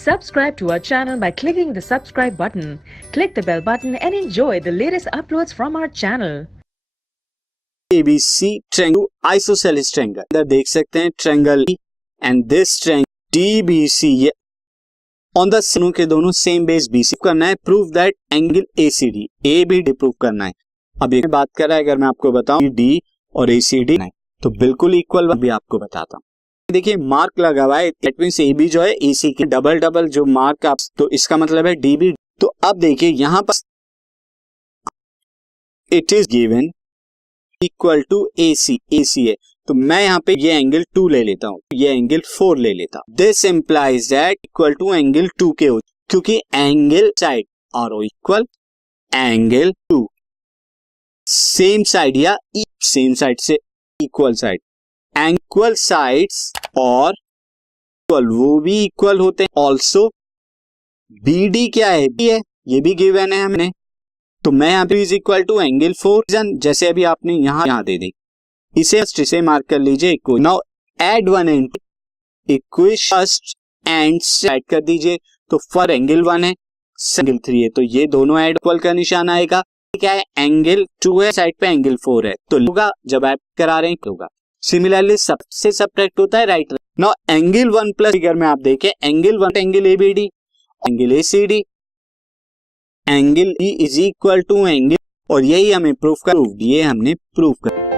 Subscribe to our channel by clicking the subscribe button. Click the bell button and enjoy the latest uploads from our channel. ABC triangle isosceles triangle अंदर देख सकते हैं triangle and this triangle DBC ये on the दोनों के दोनों same base BC करना है. Prove that angle ACD ABD prove करना है. अब ये बात कर रहा है, अगर मैं आपको बताऊं D और ACD तो बिल्कुल इक्वल भी आपको बताता हूं. देखिए मार्क लगा हुआ है, दैट मींस AB जो है AC के डबल जो मार्क आप, तो इसका मतलब है DB. तो अब देखिए यहां पर it is given equal to AC है, तो मैं यहाँ पे ये एंगल 2 ले लेता हूँ, ये एंगल 4 ले लेता हूँ. This implies that equal to angle 2 के हो, क्योंकि angle side are equal angle 2 same side या सेम साइड से इक्वल साइड, इक्वल साइड्स और इक्वल वो भी इक्वल होते हैं. ऑल्सो BD क्या है, B है, ये भी गिवन है हमने, तो मैं यहाँ पे इज इक्वल टू एंगल 4 जैसे अभी आपने यहाँ दे दी, इसे मार्क कर लीजिए. Now add one and equation first and add कर दीजिए, तो फॉर एंगल 1 है एंगल 3 है, तो ये दोनों ऐड इक्वल का निशान आएगा. क्या है, एंगल 2 है, साइड पे एंगल 4 है, तो होगा जब ऐड करा रहे हैं होगा. सिमिलरली सबसे सब्ट्रैक्ट होता है right. Now angle 1 plus figure में आप देखें angle 1 angle ABD angle ACD angle E is equal to angle, और यही हमें प्रूफ कर, ये हमने प्रूफ कर.